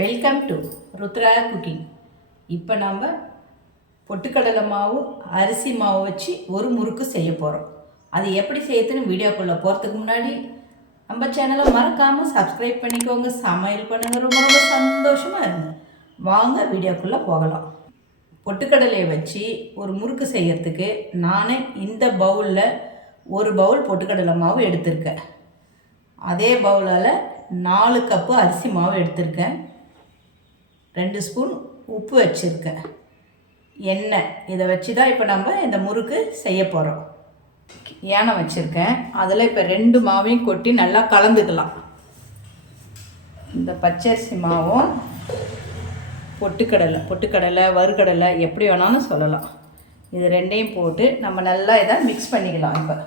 Welcome to Rudra cooking. இப்போ நம்ம பொட்டுக்கடலை மாவு அரிசி மாவு வச்சு ஒரு முறுக்கு செய்ய போகிறோம். அது எப்படி செய்யறதுன்னு வீடியோக்குள்ளே போகிறதுக்கு முன்னாடி நம்ம சேனலை மறக்காமல் சப்ஸ்கிரைப் பண்ணிக்கோங்க. சமையல் பண்ணுங்கள், ரொம்ப ரொம்ப சந்தோஷமாக இருங்க. வாங்க வீடியோக்குள்ளே போகலாம். பொட்டுக்கடலையை வச்சு ஒரு முறுக்கு செய்யறதுக்கு நான் இந்த பவுலில் ஒரு பவுல் பொட்டுக்கடலை மாவு எடுத்திருக்கேன். அதே பவுலால் 4 கப்பு அரிசி மாவு எடுத்திருக்கேன். 2 ஸ்பூன் உப்பு வச்சுருக்கேன். எண்ணெய் இதை வச்சு தான் இப்போ நம்ம இந்த முறுக்கு செய்ய போகிறோம். யானை வச்சுருக்கேன். அதில் இப்போ 2 மாவையும் கொட்டி நல்லா கலந்துக்கலாம். இந்த பச்சரிசி மாவும் பொட்டுக்கடலை வறுக்கடலை எப்படி வேணாலும் சொல்லலாம். இது 2ஐயும் போட்டு நம்ம நல்லா இதை மிக்ஸ் பண்ணிக்கலாம். இப்போ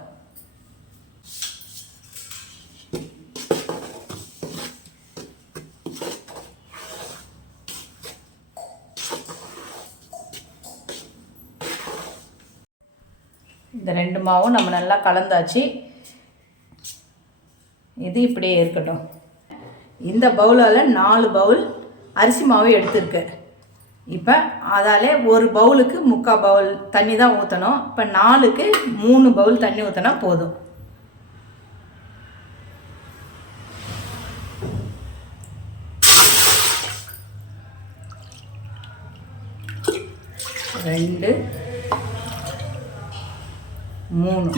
இந்த 2 மாவும் நம்ம நல்லா கலந்தாச்சு. இது இப்படியே இருக்கட்டும். இந்த பவுலால் 4 பவுல் அரிசி மாவு எடுத்துருக்கேன். இப்போ அதாலே ஒரு பவுலுக்கு 3/4 பவுல் தண்ணி தான் ஊற்றணும். இப்போ 4க்கு 3 பவுல் தண்ணி ஊற்றினா போதும். ரெண்டு 3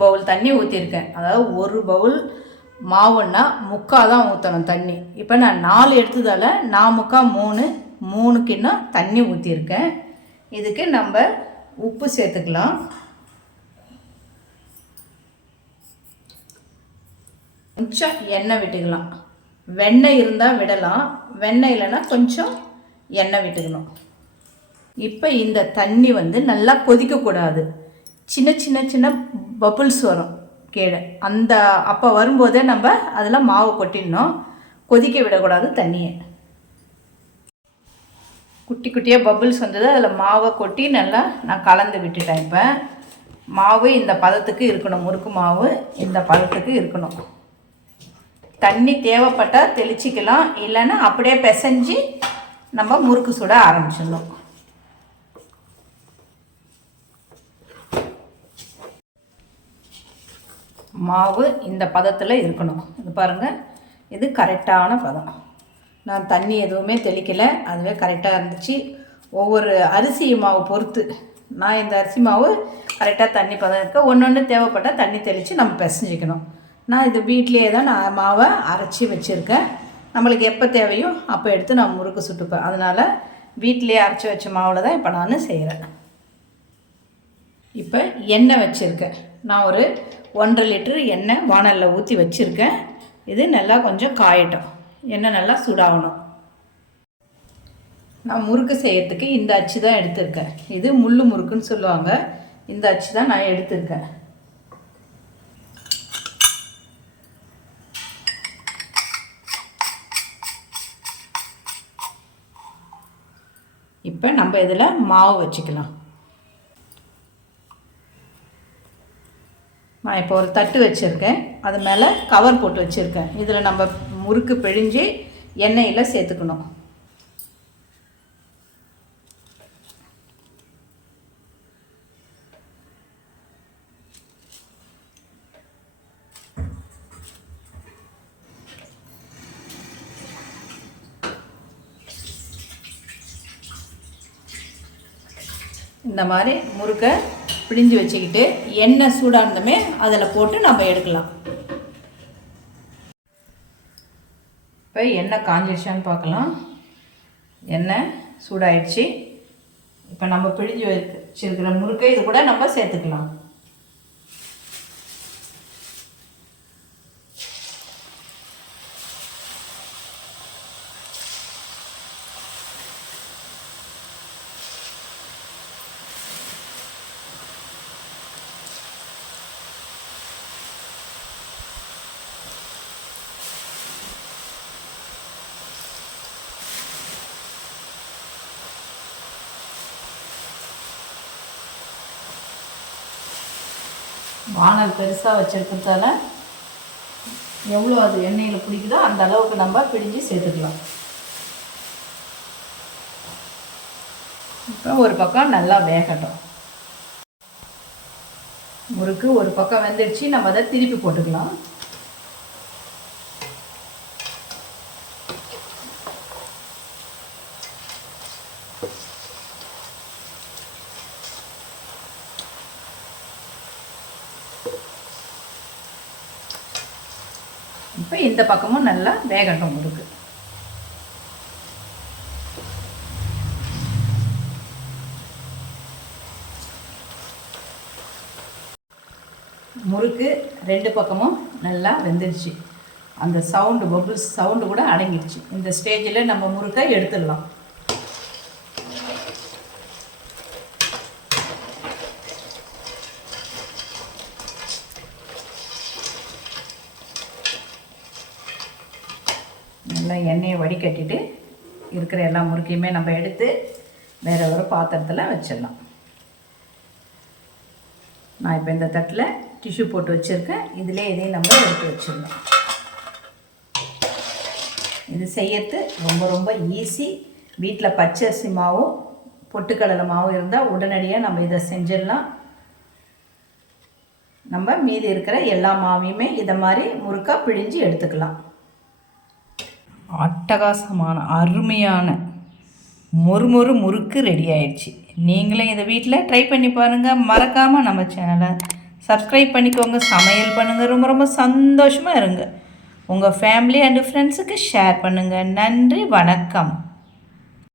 பவுல் தண்ணி ஊற்றிருக்கேன். அதாவது ஒரு பவுல் மாவுன்னா 3/4 தான் ஊற்றணும் தண்ணி. இப்போ நான் 4 எடுத்ததால் 4/3 3 கிண்ணம் தண்ணி ஊற்றிருக்கேன். இதுக்கு நம்ம உப்பு சேர்த்துக்கலாம். கொஞ்சம் எண்ணெய் விட்டுக்கலாம். வெண்ணெய் இருந்தால் விடலாம், வெண்ணெய் இல்லைன்னா கொஞ்சம் எண்ணெய் விட்டுக்கணும். இப்போ இந்த தண்ணி நல்லா கொதிக்கக்கூடாது. சின்ன சின்ன சின்ன பபுள்ஸ் வரும் கீழே. அப்போ வரும்போதே நம்ம அதில் மாவு கொட்டிடணும். கொதிக்க விடக்கூடாது தண்ணியை. குட்டி குட்டியாக பபுள்ஸ் வந்தது. அதில் மாவை கொட்டி நல்லா நான் கலந்து விட்டுட்டேன். இப்போ மாவு இந்த பதத்துக்கு இருக்கணும். முறுக்கு மாவு இந்த பதத்துக்கு இருக்கணும். தண்ணி தேவைப்பட்டால் தெளிச்சிக்கலாம், இல்லைன்னா அப்படியே பிசைஞ்சு நம்ம முறுக்கு சுட ஆரம்பிச்சிடணும். மாவு இந்த பதத்தில் இருக்கணும். இது பாருங்கள், இது கரெக்டான பதம். நான் தண்ணி எதுவுமே தெளிக்கலை, அதுவே கரெக்டாக இருந்துச்சு. ஒவ்வொரு அரிசி மாவு பொறுத்து நான் இந்த அரிசி மாவு கரெக்டாக தண்ணி பதம் இருக்க. ஒன்று தேவைப்பட்டால் தண்ணி தெளித்து நம்ம பிசைஞ்சிக்கணும். நான் இது வீட்லேயே தான் நான் மாவை அரைச்சி வச்சுருக்கேன். நம்மளுக்கு எப்போ தேவையோ அப்போ எடுத்து நான் முறுக்கு சுட்டுப்பேன். அதனால் வீட்டிலேயே அரைச்சி வச்ச மாவில் தான் இப்போ நான் செய்கிறேன். இப்போ எண்ணெய் வச்சுருக்கேன். நான் ஒரு 1.5 லிட்டர் எண்ணெய் வானலில் ஊற்றி வச்சுருக்கேன். இது நல்லா கொஞ்சம் காயட்டும். எண்ணெய் நல்லா சூடாகணும். நான் முறுக்கு செய்யறதுக்கு இந்த அச்சு தான் எடுத்திருக்கேன். இது முள்ளு முறுக்குன்னு சொல்லுவாங்க. இந்த அச்சு தான் நான் எடுத்திருக்கேன். இப்போ நம்ம இதில் மாவு வச்சுக்கலாம். நான் இப்போ ஒரு தட்டு வச்சுருக்கேன். அது மேலே கவர் போட்டு வச்சுருக்கேன். இதில் நம்ம முறுக்கு பிழிஞ்சு எண்ணெயில் சேர்த்துக்கணும். இந்த மாதிரி முறுக்கை பிழிஞ்சு வச்சுக்கிட்டு எண்ணெய் சூடானதுமே அதில் போட்டு நம்ம எடுக்கலாம். இப்போ எண்ணெய் காஞ்சிடுச்சான்னு பார்க்கலாம். எண்ணெய் சூடாயிடுச்சு. இப்போ நம்ம பிழிஞ்சு வச்சிருக்கிற முறுக்கை இது கூட நம்ம சேர்த்துக்கலாம். வானல் பெருசாக வச்சுருக்கிறதால எவ்வளோ அது எண்ணெயில் பிடிக்குதோ அந்த அளவுக்கு நம்ம பிழிஞ்சு சேர்த்துக்கலாம். இப்போ ஒரு பக்கம் நல்லா வேகட்டும். முறுக்கு ஒரு பக்கம் வெந்துடுச்சு, நம்ம அதை திருப்பி போட்டுக்கலாம். இப்போ இந்த பக்கமும் நல்லா வேகட்டும் முறுக்கு. முறுக்கு ரெண்டு பக்கமும் நல்லா வெந்துடுச்சு. அந்த சவுண்டு பபுள்ஸ் சவுண்டு கூட அடங்கிடுச்சு. இந்த ஸ்டேஜில் நம்ம முறுக்கை எடுத்துடலாம். நல்லா எண்ணெயை வடிகட்டிட்டு இருக்கிற எல்லா முறுக்கையுமே நம்ம எடுத்து வேறு ஒரு பாத்திரத்தில் வச்சிடலாம். நான் இப்போ இந்த தட்டில் டிஷ்யூ போட்டு வச்சுருக்கேன். இதிலே இதையும் நம்ம எடுத்து வச்சிடலாம். இது செய்யறது ரொம்ப ரொம்ப ஈஸி. வீட்டில் பச்சரிசி மாவும் பொட்டுக்கடலை மாவும் இருந்தால் உடனடியாக நம்ம இதை செஞ்சிடலாம். நம்ம மீதி இருக்கிற எல்லா மாவையுமே இதை மாதிரி முறுக்காக பிழிஞ்சு எடுத்துக்கலாம். அட்டகாசமான அருமையான மொறுமொறு முறுக்கு ரெடி ஆயிடுச்சு. நீங்களும் இதை வீட்டில் ட்ரை பண்ணி பாருங்கள். மறக்காமல் நம்ம சேனலை சப்ஸ்கிரைப் பண்ணிக்கோங்க. சமையல் பண்ணுங்கள். ரொம்ப ரொம்ப சந்தோஷமாக இருங்க. உங்கள் ஃபேமிலி அண்டு ஃப்ரெண்ட்ஸுக்கு ஷேர் பண்ணுங்கள். நன்றி, வணக்கம்.